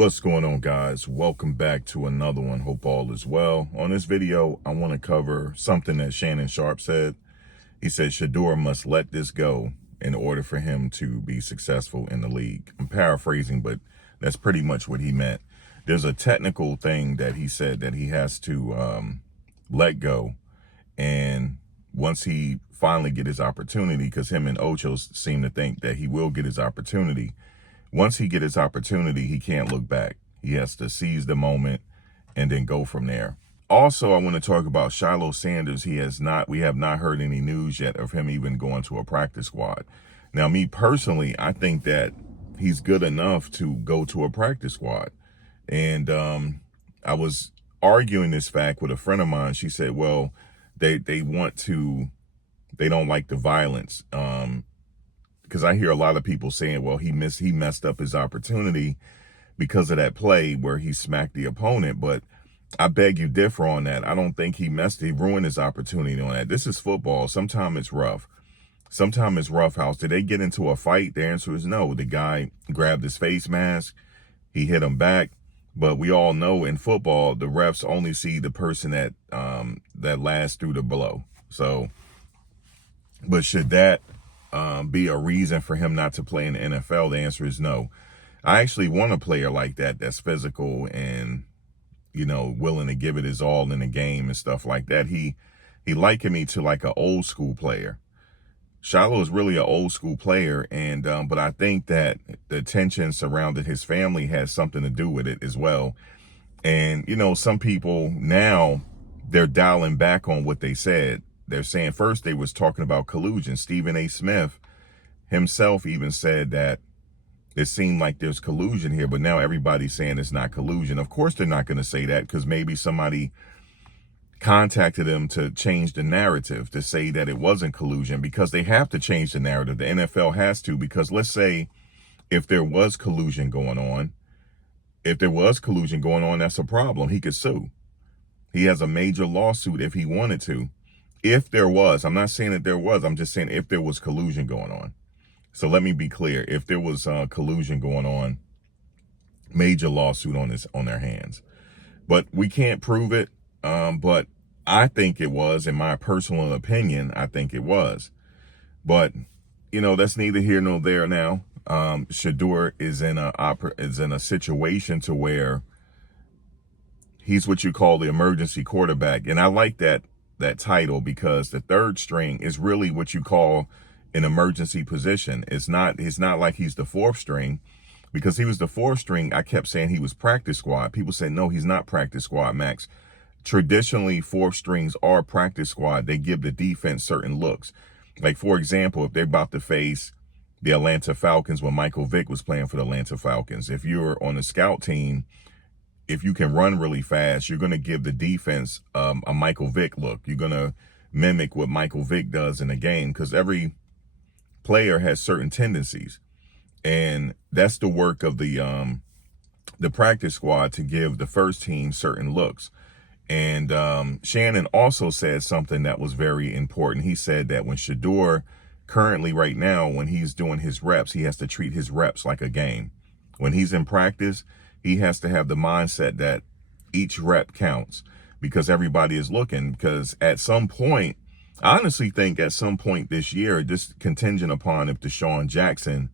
What's going on, guys? Welcome back to another one. Hope all is well. On this video, I want to cover something that Shannon Sharpe said. He said Shedeur must let this go in order for him to be successful in the league. I'm paraphrasing, but that's pretty much what he meant. There's a technical thing that he said that he has to let go. And once he finally get his opportunity, because him and Ocho seem to think that he will get his opportunity, once he get his opportunity, he can't look back. He has to seize the moment and then go from there. Also, I want to talk about Shiloh Sanders. We have not heard any news yet of him even going to a practice squad. Now, me personally, I think that he's good enough to go to a practice squad. And I was arguing this fact with a friend of mine. She said, well, they don't like the violence. Because I hear a lot of people saying, well, he messed up his opportunity because of that play where he smacked the opponent. But I beg you differ on that. I don't think he ruined his opportunity on that. This is football. Sometimes it's rough. Sometimes it's roughhouse. Did they get into a fight? The answer is no. The guy grabbed his face mask. He hit him back. But we all know in football, the refs only see the person that lasts through the blow. So, but should that be a reason for him not to play in the NFL? The answer is no. I actually want a player like that, that's physical and, willing to give it his all in the game and stuff like that. He likened me to like an old school player. Shiloh is really an old school player, and but I think that the tension surrounding his family has something to do with it as well. And, some people now, they're dialing back on what they said. They're saying first they was talking about collusion. Stephen A. Smith himself even said that it seemed like there's collusion here, but now everybody's saying it's not collusion. Of course they're not going to say that, because maybe somebody contacted them to change the narrative, to say that it wasn't collusion, because they have to change the narrative. The NFL has to, because let's say if there was collusion going on, that's a problem. He could sue. He has a major lawsuit if he wanted to. If there was, I'm not saying that there was, I'm just saying if there was collusion going on. So let me be clear. If there was collusion going on, major lawsuit on their hands. But we can't prove it. But I think it was, in my personal opinion, I think it was. But, that's neither here nor there now. Shedeur is in a situation to where he's what you call the emergency quarterback. And I like that title, because the third string is really what you call an emergency position. It's not like he's the fourth string, because he was the fourth string. I kept saying he was practice squad. People said, no, he's not practice squad, Max. Traditionally, fourth strings are practice squad. They give the defense certain looks. Like, for example, if they're about to face the Atlanta Falcons when Michael Vick was playing for the Atlanta Falcons, if you're on the scout team, if you can run really fast, you're going to give the defense a Michael Vick look. You're going to mimic what Michael Vick does in the game, because every player has certain tendencies. And that's the work of the practice squad, to give the first team certain looks. And Shannon also said something that was very important. He said that when Shedeur, currently right now, when he's doing his reps, he has to treat his reps like a game. When he's in practice, he has to have the mindset that each rep counts, because everybody is looking. Because at some point, I honestly think at some point this year, just contingent upon if Deshaun Jackson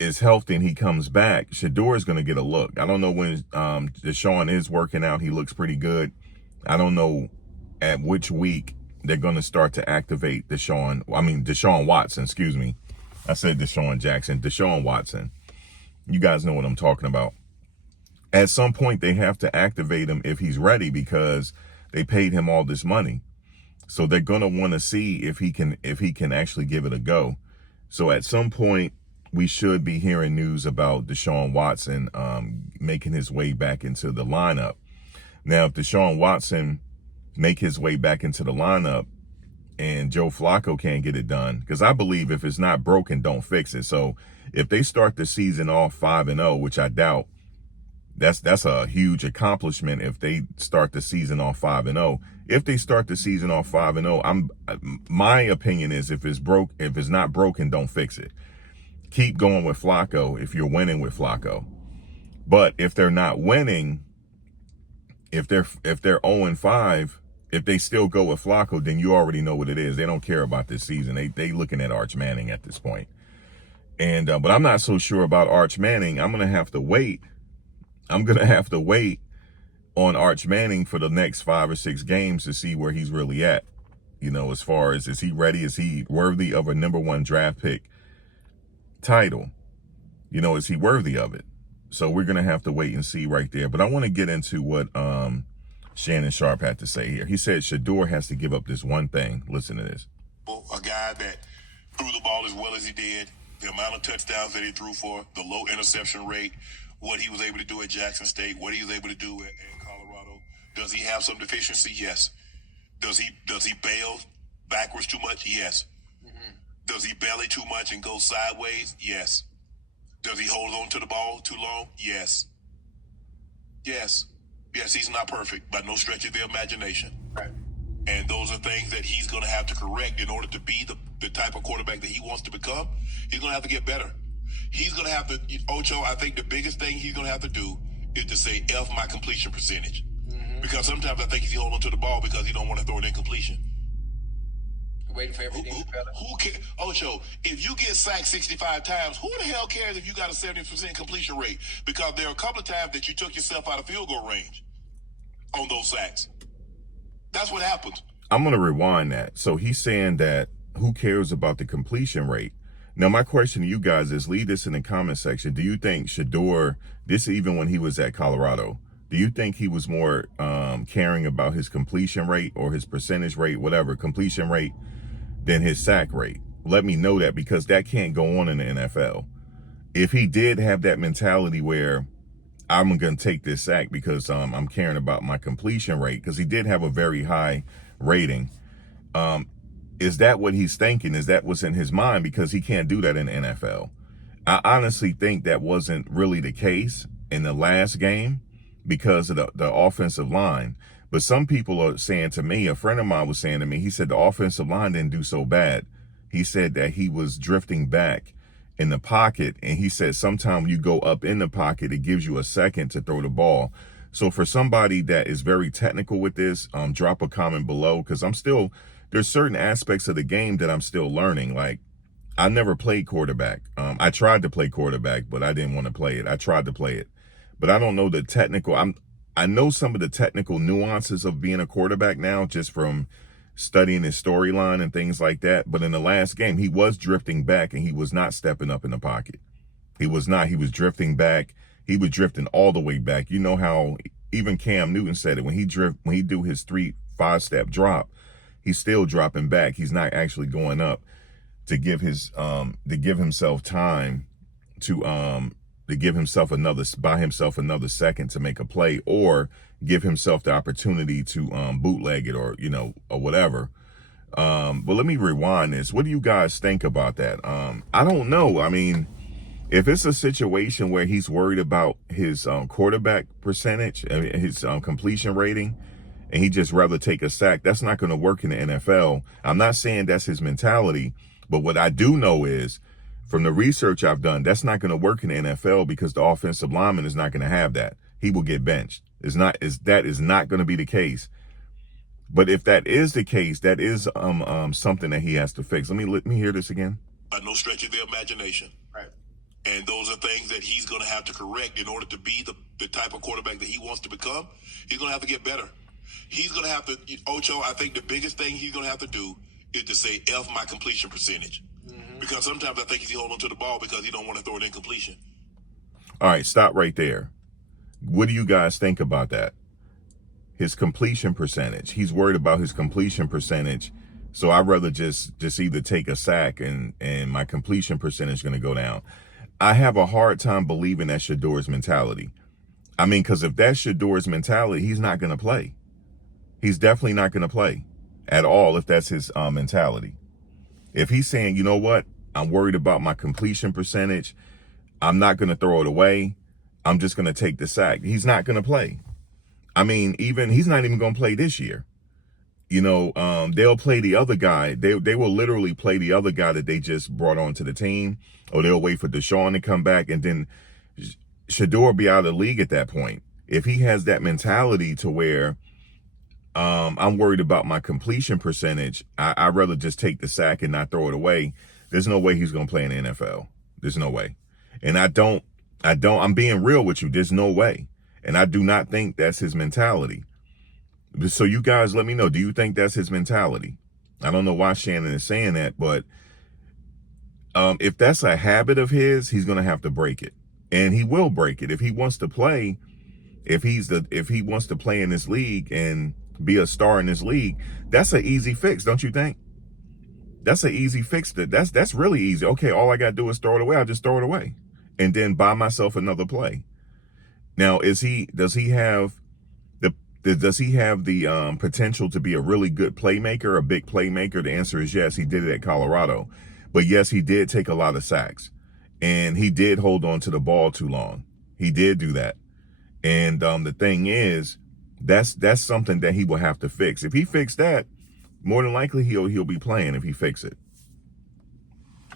is healthy and he comes back, Shedeur is going to get a look. I don't know when Deshaun is working out. He looks pretty good. I don't know at which week they're going to start to activate Deshaun Watson, excuse me. I said Deshaun Jackson, Deshaun Watson. You guys know what I'm talking about. At some point, they have to activate him if he's ready, because they paid him all this money. So they're going to want to see if he can actually give it a go. So at some point, we should be hearing news about Deshaun Watson making his way back into the lineup. Now, if Deshaun Watson make his way back into the lineup and Joe Flacco can't get it done, because I believe if it's not broken, don't fix it. So if they start the season off 5-0, which I doubt, that's a huge accomplishment if they start the season off 5-0. If they start the season off 5-0, my opinion is if it's not broken, don't fix it. Keep going with Flacco if you're winning with Flacco. But if they're not winning, if they're 0-5, if they still go with Flacco, then you already know what it is. They don't care about this season. They looking at Arch Manning at this point. And but I'm not so sure about Arch Manning. I'm gonna have to wait. I'm gonna have to wait on Arch Manning for the next 5 or 6 games to see where he's really at. You know, as far as, is he ready? Is he worthy of a #1 draft pick title? You know, is he worthy of it? So we're going to have to wait and see right there. But I want to get into what Shannon Sharpe had to say here. He said Shedeur has to give up this one thing. Listen to this. A guy that threw the ball as well as he did, the amount of touchdowns that he threw for, the low interception rate, what he was able to do at Jackson State, what he was able to do at Colorado. Does he have some deficiency? Yes. Does he bail backwards too much? Yes. Does he belly too much and go sideways? Yes. Does he hold on to the ball too long? Yes. Yes. Yes, he's not perfect by no stretch of the imagination. Right. And those are things that he's going to have to correct in order to be the type of quarterback that he wants to become. He's going to have to get better. He's going to have to, Ocho, I think the biggest thing he's going to have to do is to say, F my completion percentage. Because sometimes I think he's holding on to the ball because he don't want to throw an incompletion. Waiting for everything to be better. Who cares? Ocho, if you get sacked 65 times, who the hell cares if you got a 70% completion rate? Because there are a couple of times that you took yourself out of field goal range on those sacks. That's what happens. I'm going to rewind that. So he's saying that who cares about the completion rate? Now, my question to you guys is, leave this in the comment section. Do you think Shedeur, this even when he was at Colorado, do you think he was more caring about his completion rate or his percentage rate, whatever, completion rate, than his sack rate? Let me know that, because that can't go on in the NFL. If he did have that mentality where I'm going to take this sack because I'm caring about my completion rate, because he did have a very high rating, is that what he's thinking? Is that what's in his mind? Because he can't do that in the NFL. I honestly think that wasn't really the case in the last game because of the offensive line. But some people are saying to me, a friend of mine was saying to me, he said the offensive line didn't do so bad. He said that he was drifting back in the pocket, and he said sometimes you go up in the pocket, it gives you a second to throw the ball. So for somebody that is very technical with this, drop a comment below, because there's certain aspects of the game that I'm still learning. Like, I never played quarterback. I tried to play quarterback, but I didn't want to play it. I tried to play it, but I don't know the technical. I know some of the technical nuances of being a quarterback now, just from studying his storyline and things like that. But in the last game, he was drifting back, and he was not stepping up in the pocket. He was not. He was drifting back. He was drifting all the way back. You know how even Cam Newton said it, when he do his 3-5 step drop, he's still dropping back. He's not actually going up to give himself time to give himself another second to make a play, or give himself the opportunity to bootleg it, or or whatever. But let me rewind this. What do you guys think about that? I don't know. I mean, if it's a situation where he's worried about his quarterback percentage, his completion rating, and he just rather take a sack, that's not going to work in the NFL. I'm not saying that's his mentality, but what I do know is, from the research I've done, that's not going to work in the NFL, because the offensive lineman is not going to have that. He will get benched. That is not going to be the case. But if that is the case, that is something that he has to fix. Let me hear this again. By no stretch of the imagination. Right. And those are things that he's going to have to correct in order to be the type of quarterback that he wants to become. He's going to have to get better. He's going to have to, Ocho, I think the biggest thing he's going to have to do is to say, F my completion percentage. Because sometimes I think he's holding on to the ball because he don't want to throw an incompletion. All right, stop right there. What do you guys think about that? His completion percentage. He's worried about his completion percentage. So I'd rather just either take a sack and my completion percentage is going to go down. I have a hard time believing that's Shedeur's mentality. I mean, because if that's Shedeur's mentality, he's not going to play. He's definitely not going to play at all if that's his mentality. If he's saying, you know what, I'm worried about my completion percentage, I'm not going to throw it away, I'm just going to take the sack, he's not going to play. I mean, he's not even going to play this year. They'll play the other guy. They will literally play the other guy that they just brought onto the team, or they'll wait for Deshaun to come back, and then Shedeur be out of the league at that point. If he has that mentality to where I'm worried about my completion percentage, I'd rather just take the sack and not throw it away. There's no way he's going to play in the NFL. There's no way. And I'm being real with you. There's no way. And I do not think that's his mentality. So you guys let me know. Do you think that's his mentality? I don't know why Shannon is saying that, but if that's a habit of his, he's going to have to break it. And he will break it if he wants to play. If he wants to play in this league and be a star in this league, that's an easy fix, don't you think? That's an easy fix. That's really easy. Okay, all I got to do is throw it away. I'll just throw it away and then buy myself another play. Now, does he have the potential to be a really good playmaker, a big playmaker? The answer is yes. He did it at Colorado. But yes, he did take a lot of sacks. And he did hold on to the ball too long. He did do that. And the thing is, that's something that he will have to fix. If he fixed that, more than likely he'll be playing if he fix it.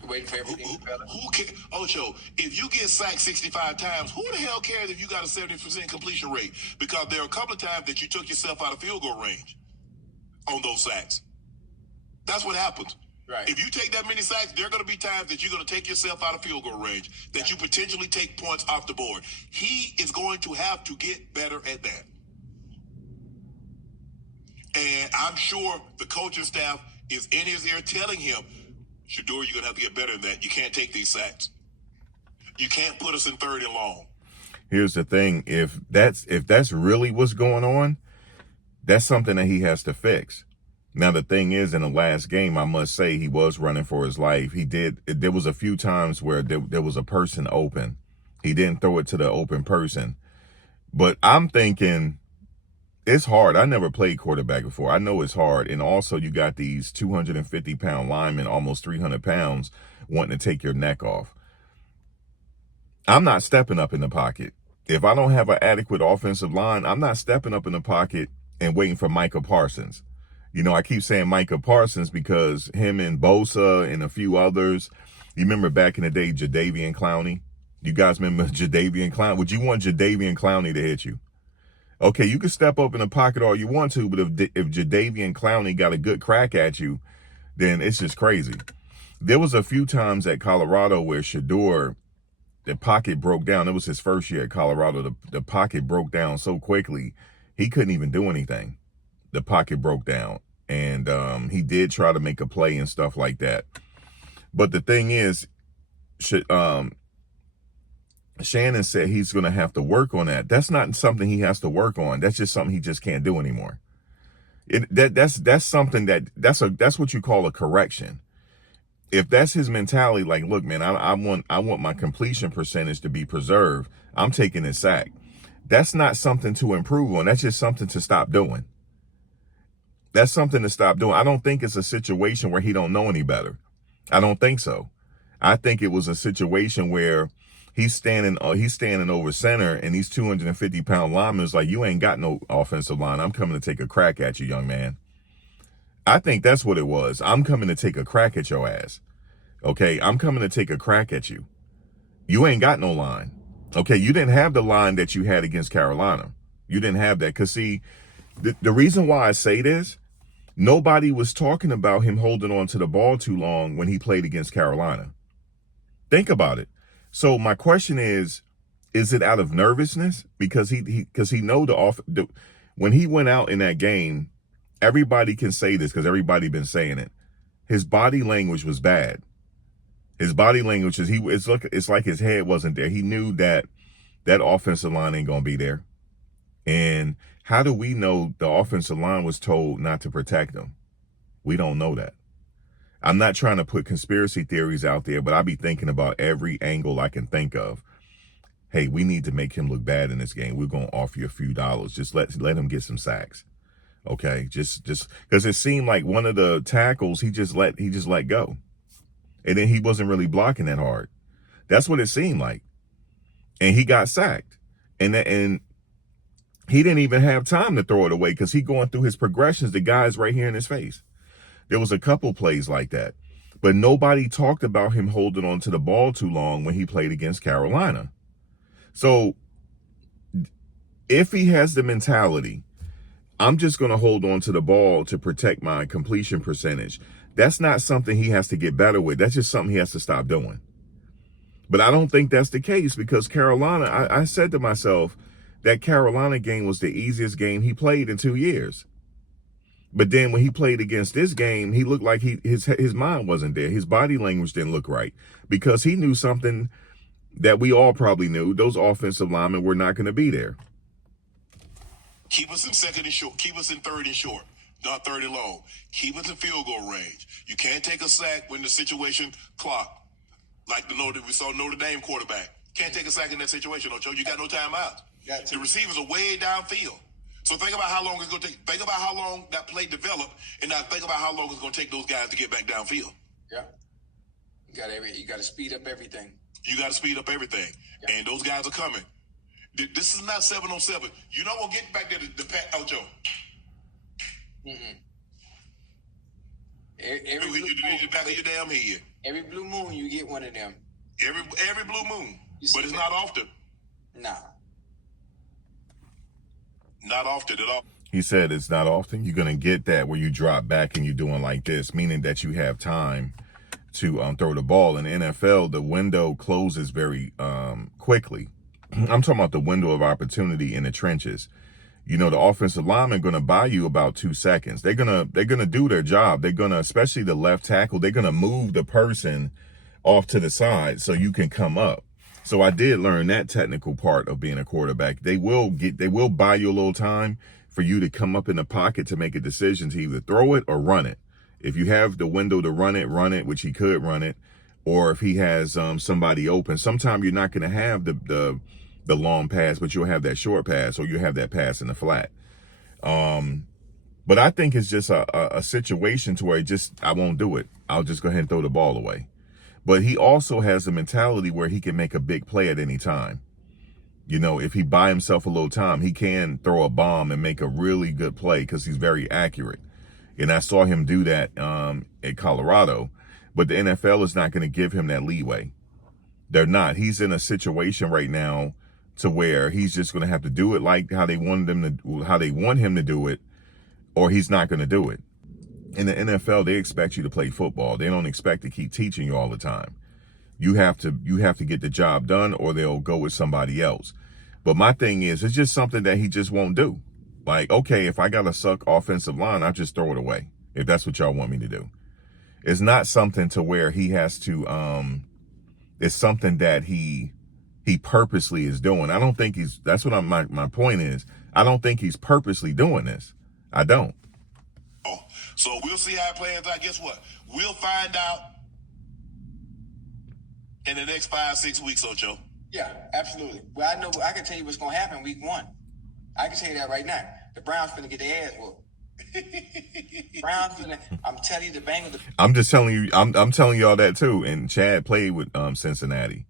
Waiting for everything to develop. Who cares? Ocho, if you get sacked 65 times, who the hell cares if you got a 70% completion rate? Because there are a couple of times that you took yourself out of field goal range on those sacks. That's what happens. Right. If you take that many sacks, there are going to be times that you're going to take yourself out of field goal range, that you potentially take points off the board. He is going to have to get better at that. And I'm sure the coaching staff is in his ear telling him, Shedeur, you're going to have to get better than that. You can't take these sacks. You can't put us in 3rd and long. Here's the thing. If that's really what's going on, that's something that he has to fix. Now, the thing is, in the last game, I must say he was running for his life. There was a few times where there was a person open. He didn't throw it to the open person. But I'm thinking it's hard. I never played quarterback before. I know it's hard. And also you got these 250-pound linemen, almost 300 pounds, wanting to take your neck off. I'm not stepping up in the pocket. If I don't have an adequate offensive line, I'm not stepping up in the pocket and waiting for Micah Parsons. You know, I keep saying Micah Parsons because him and Bosa and a few others. You remember back in the day, Jadeveon Clowney? You guys remember Jadeveon Clowney? Would you want Jadeveon Clowney to hit you? Okay, you can step up in the pocket all you want to, but if Jadeveon Clowney got a good crack at you, then it's just crazy. There was a few times at Colorado where Shedeur, the pocket broke down. It was his first year at Colorado. The pocket broke down so quickly, he couldn't even do anything. The pocket broke down, and he did try to make a play and stuff like that. But the thing is, Shannon said he's going to have to work on that. That's not something he has to work on. That's just something he just can't do anymore. That's something that's what you call a correction. If that's his mentality, like, look, man, I want my completion percentage to be preserved. I'm taking a sack. That's not something to improve on. That's just something to stop doing. That's something to stop doing. I don't think it's a situation where he don't know any better. I don't think so. I think it was a situation where he's standing over center, and these 250-pound linemen is like, you ain't got no offensive line. I'm coming to take a crack at you, young man. I think that's what it was. I'm coming to take a crack at your ass. Okay, I'm coming to take a crack at you. You ain't got no line. Okay, you didn't have the line that you had against Carolina. You didn't have that. Because, see, the reason why I say this, nobody was talking about him holding on to the ball too long when he played against Carolina. Think about it. So my question is it out of nervousness? Because he know when he went out in that game, everybody can say this because everybody been saying it. His body language was bad. His body language is it's like his head wasn't there. He knew that offensive line ain't gonna be there. And how do we know the offensive line was told not to protect him? We don't know that. I'm not trying to put conspiracy theories out there, but I be thinking about every angle I can think of. Hey, we need to make him look bad in this game. We're gonna offer you a few dollars. Just let him get some sacks. Okay, just because it seemed like one of the tackles he just let go, and then he wasn't really blocking that hard. That's what it seemed like, and he got sacked, and he didn't even have time to throw it away because he going through his progressions. The guy's right here in his face. There was a couple plays like that, but nobody talked about him holding on to the ball too long when he played against Carolina. So if he has the mentality, I'm just going to hold on to the ball to protect my completion percentage, that's not something he has to get better with. That's just something he has to stop doing. But I don't think that's the case, because Carolina, I said to myself, that Carolina game was the easiest game he played in 2 years. But then when he played against this game, he looked like his mind wasn't there. His body language didn't look right, because he knew something that we all probably knew. Those offensive linemen were not going to be there. Keep us in second and short. Keep us in third and short, not third and long. Keep us in field goal range. You can't take a sack when the situation clock, like we saw Notre Dame quarterback. Can't take a sack in that situation, Ocho. You got no timeouts. The receivers are way downfield. So think about how long it's going to take. Think about how long that play developed, and now think about how long it's going to take those guys to get back downfield. Yeah. You got to speed up everything. You got to speed up everything. Yeah. And those guys are coming. This is not 7-on-7. You're not going to get back there to Pat Ocho. Every back of your damn head. Every blue moon, you get one of them. Every blue moon. But it's not often. Nah. Not often at all. He said it's not often. You're going to get that where you drop back and you're doing like this, meaning that you have time to throw the ball. In the NFL, the window closes very quickly. I'm talking about the window of opportunity in the trenches. You know, the offensive linemen going to buy you about 2 seconds. They're gonna do their job. They're gonna, especially the left tackle, they're gonna move the person off to the side so you can come up. So I did learn that technical part of being a quarterback. They will buy you a little time for you to come up in the pocket to make a decision to either throw it or run it. If you have the window to run it, which he could run it, or if he has somebody open. Sometimes you're not going to have the long pass, but you'll have that short pass, or you'll have that pass in the flat. But I think it's just a situation to where I won't do it. I'll just go ahead and throw the ball away. But he also has a mentality where he can make a big play at any time. You know, if he buy himself a little time, he can throw a bomb and make a really good play because he's very accurate. And I saw him do that at Colorado. But the NFL is not going to give him that leeway. They're not. He's in a situation right now to where he's just going to have to do it like how they want him to do it, or he's not going to do it. In the NFL, they expect you to play football. They don't expect to keep teaching you all the time. You have to get the job done, or they'll go with somebody else. But my thing is, it's just something that he just won't do. Like, okay, if I got to suck offensive line, I'll just throw it away, if that's what y'all want me to do. It's not something to where he has to, it's something that he purposely is doing. I don't think that's what my point is. I don't think he's purposely doing this. I don't. So we'll see how it plays out. Guess what? We'll find out in the next 5-6 weeks, Ocho. Yeah, absolutely. Well, I know. I can tell you what's going to happen week 1. I can tell you that right now. The Browns finna get their ass whooped. Browns finna. I'm telling you, the Bengals. I'm just telling you. I'm telling y'all that too. And Chad played with Cincinnati.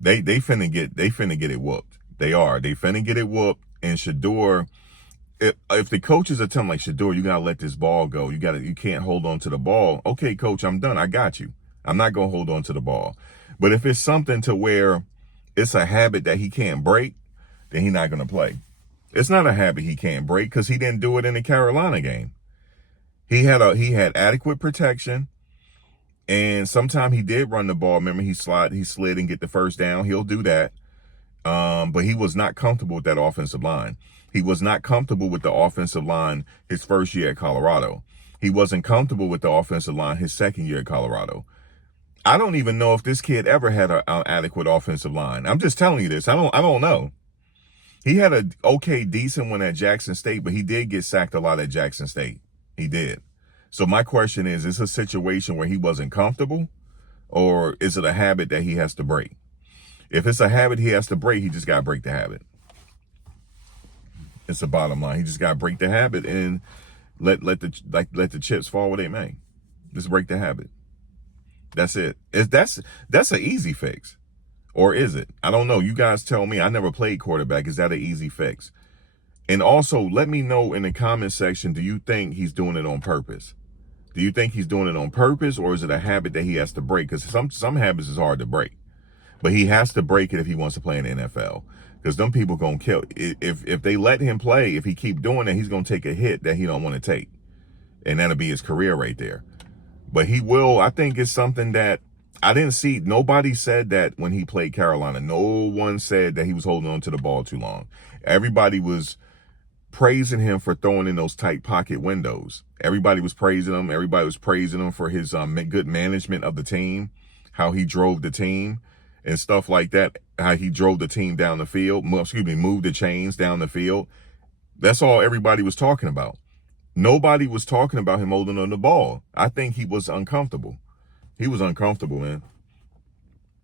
They finna get it whooped. They finna get it whooped. And Shedeur, if the coaches are telling like, Shedeur, you gotta let this ball go. You can't hold on to the ball. Okay, coach, I'm done. I got you. I'm not gonna hold on to the ball. But if it's something to where it's a habit that he can't break, then he's not gonna play. It's not a habit he can't break because he didn't do it in the Carolina game. He had adequate protection. And sometimes he did run the ball. Remember, he slid and get the first down. He'll do that. But he was not comfortable with that offensive line. He was not comfortable with the offensive line his first year at Colorado. He wasn't comfortable with the offensive line his second year at Colorado. I don't even know if this kid ever had an adequate offensive line. I'm just telling you this. I don't know. He had a decent one at Jackson State, but he did get sacked a lot at Jackson State. He did. So my question is it a situation where he wasn't comfortable, or is it a habit that he has to break? If it's a habit he has to break, he just got to break the habit. It's the bottom line. He just got to break the habit and let the chips fall where they may. Just break the habit. That's it. That's an easy fix. Or is it? I don't know. You guys tell me. I never played quarterback. Is that an easy fix? And also, let me know in the comment section, do you think he's doing it on purpose? Do you think he's doing it on purpose, or is it a habit that he has to break? Because some habits is hard to break. But he has to break it if he wants to play in the NFL. Because them people gonna kill. If they let him play, if he keep doing it, he's gonna take a hit that he don't want to take, and that'll be his career right there. But he will. I think it's something that I didn't see. Nobody said that when he played Carolina. No one said that he was holding on to the ball too long. Everybody was praising him for throwing in those tight pocket windows. Everybody was praising him. Everybody was praising him for his good management of the team, how he drove the team and stuff like that, how he drove the team down the field, moved the chains down the field. That's all everybody was talking about. Nobody was talking about him holding on the ball. I think he was uncomfortable. He was uncomfortable, man,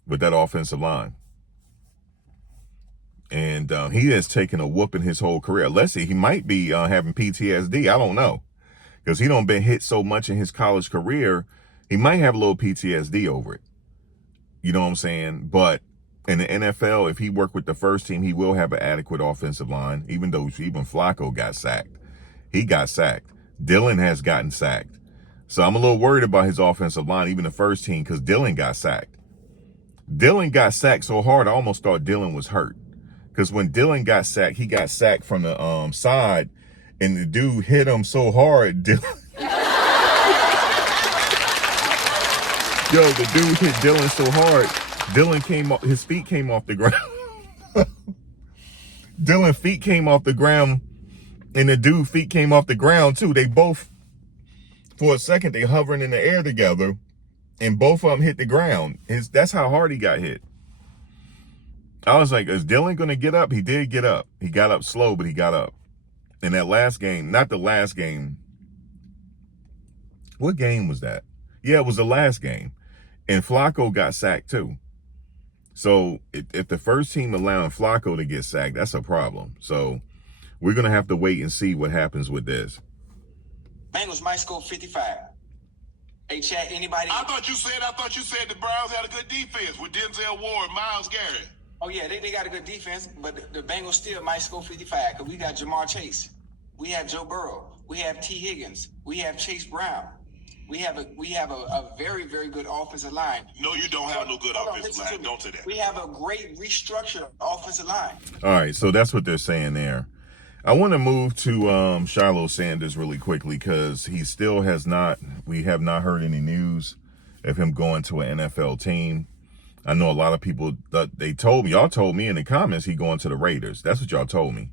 with that offensive line. And he has taken a whooping his whole career. Let's see, he might be having PTSD. I don't know. Because he don't been hit so much in his college career. He might have a little PTSD over it. You know what I'm saying? But in the NFL, if he worked with the first team, he will have an adequate offensive line, even though even Flacco got sacked. He got sacked. Dylan has gotten sacked. So I'm a little worried about his offensive line, even the first team, because Dylan got sacked. Dylan got sacked so hard, I almost thought Dylan was hurt. Because when Dylan got sacked, he got sacked from the side, and the dude hit him so hard, Dylan... Yo, the dude hit Dylan so hard, his feet came off the ground. Dylan's feet came off the ground, and the dude's feet came off the ground too. They both, for a second, they hovering in the air together, and both of them hit the ground. That's how hard he got hit. I was like, is Dylan going to get up? He did get up. He got up slow, but he got up. In that last game, not the last game. What game was that? Yeah, it was the last game. And Flacco got sacked too. So if the first team allowing Flacco to get sacked, that's a problem. So we're going to have to wait and see what happens with this. Bengals might score 55. Hey, chat, anybody? I thought you said the Browns had a good defense with Denzel Ward, Myles Garrett. Oh, yeah, they got a good defense, but the Bengals still might score 55 because we got Jamar Chase. We have Joe Burrow. We have T. Higgins. We have Chase Brown. We have a very, very good offensive line. No, you don't have no good offensive line. Don't say that. We have a great restructured offensive line. All right, so that's what they're saying there. I want to move to Shiloh Sanders really quickly because he still we have not heard any news of him going to an NFL team. I know a lot of people, y'all told me in the comments he going to the Raiders. That's what y'all told me.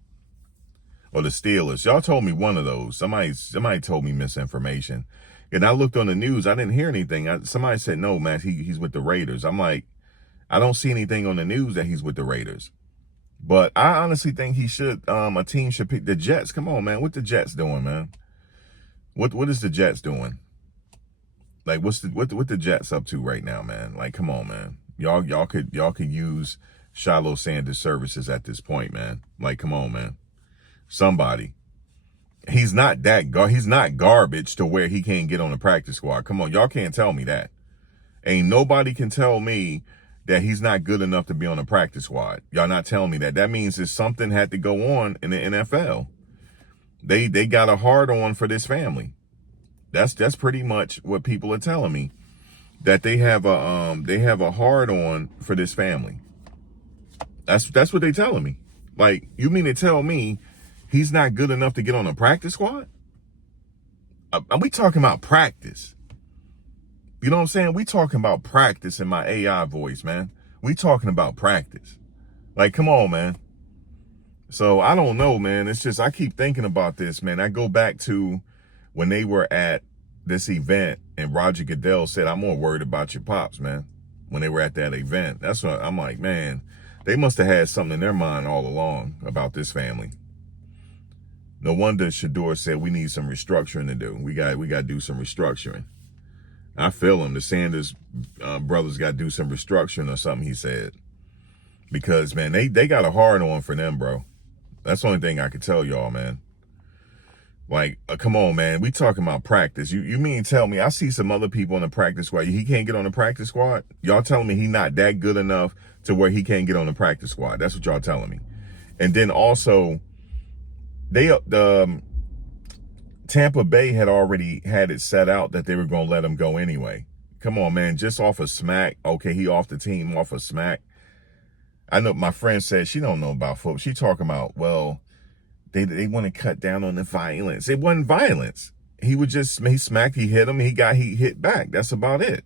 Or the Steelers. Y'all told me one of those. Somebody told me misinformation. And I looked on the news. I didn't hear anything. Somebody said, no, man, he's with the Raiders. I'm like, I don't see anything on the news that he's with the Raiders. But I honestly think he should, a team should pick the Jets. Come on, man. What the Jets doing, man? What is the Jets doing? Like, what the Jets up to right now, man? Like, come on, man. Y'all could use Shiloh Sanders services at this point, man. Like, come on, man. Somebody. He's not garbage to where he can't get on the practice squad. Come on, y'all can't tell me that. Ain't nobody can tell me that he's not good enough to be on the practice squad. Y'all not telling me that. That means that something had to go on in the NFL. They got a hard on for this family. That's pretty much what people are telling me. That they have a hard on for this family. That's what they telling me. Like, you mean to tell me he's not good enough to get on a practice squad? Are we talking about practice? You know what I'm saying? We talking about practice in my AI voice, man. We talking about practice. Like, come on, man. So I don't know, man. It's just, I keep thinking about this, man. I go back to when they were at this event and Roger Goodell said, I'm more worried about your pops, man. When they were at that event. That's what I'm like, man, they must have had something in their mind all along about this family. No wonder Shedeur said we need some restructuring to do. We got to do some restructuring. I feel him. The Sanders brothers got to do some restructuring or something, he said. Because, man, they got a hard on for them, bro. That's the only thing I could tell y'all, man. Like, come on, man. We talking about practice. You mean tell me, I see some other people on the practice squad. He can't get on the practice squad? Y'all telling me he not that good enough to where he can't get on the practice squad. That's what y'all telling me. And then also, Tampa Bay had already had it set out that they were going to let him go anyway. Come on, man. Just off a smack. Okay, he off the team, off a smack. I know my friend said she don't know about football. She talking about, well, they want to cut down on the violence. It wasn't violence. He smacked, he hit him, he hit back. That's about it.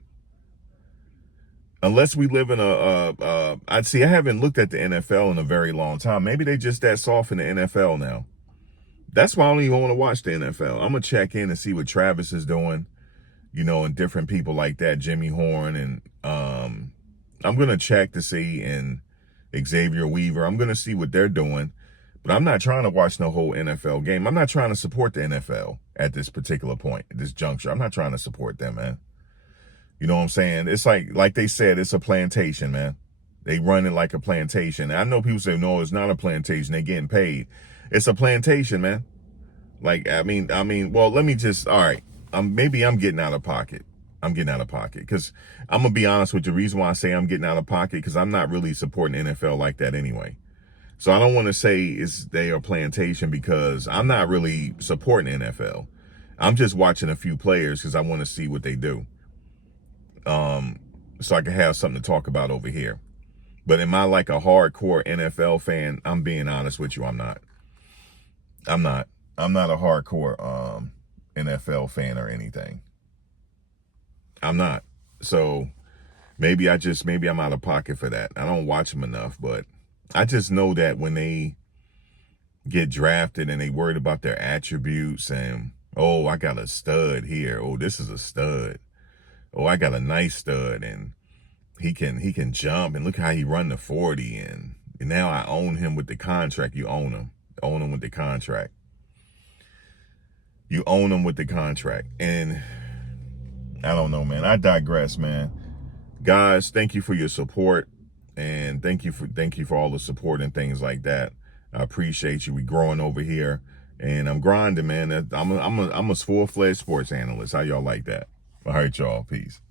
Unless we live in I haven't looked at the NFL in a very long time. Maybe they just that soft in the NFL now. That's why I don't even want to watch the NFL. I'm going to check in and see what Travis is doing, and different people like that, Jimmy Horn, and I'm going to check to see, and Xavier Weaver. I'm going to see what they're doing, but I'm not trying to watch no whole NFL game. I'm not trying to support the NFL at this particular point, at this juncture. I'm not trying to support them, man. You know what I'm saying? It's like they said, it's a plantation, man. They run it like a plantation. And I know people say, no, it's not a plantation. They're getting paid. It's a plantation, man. Like, I mean, well, let me just, all right. Maybe I'm getting out of pocket. I'm getting out of pocket because I'm going to be honest with you. The reason why I say I'm getting out of pocket because I'm not really supporting NFL like that anyway. So I don't want to say they are plantation because I'm not really supporting NFL. I'm just watching a few players because I want to see what they do. So I can have something to talk about over here. But am I like a hardcore NFL fan? I'm being honest with you. I'm not. I'm not a hardcore NFL fan or anything. I'm not. So maybe I'm out of pocket for that. I don't watch them enough, but I just know that when they get drafted and they worried about their attributes and, oh, I got a stud here. Oh, this is a stud. Oh, I got a nice stud and he can jump and look how he run the 40 and now I own him with the contract. You own him. Own him with the contract. You own him with the contract. And I don't know, man. I digress, man. Guys, thank you for your support and thank you for all the support and things like that. I appreciate you. We growing over here and I'm grinding, man. I'm a full-fledged sports analyst. How y'all like that? All right, y'all. Peace.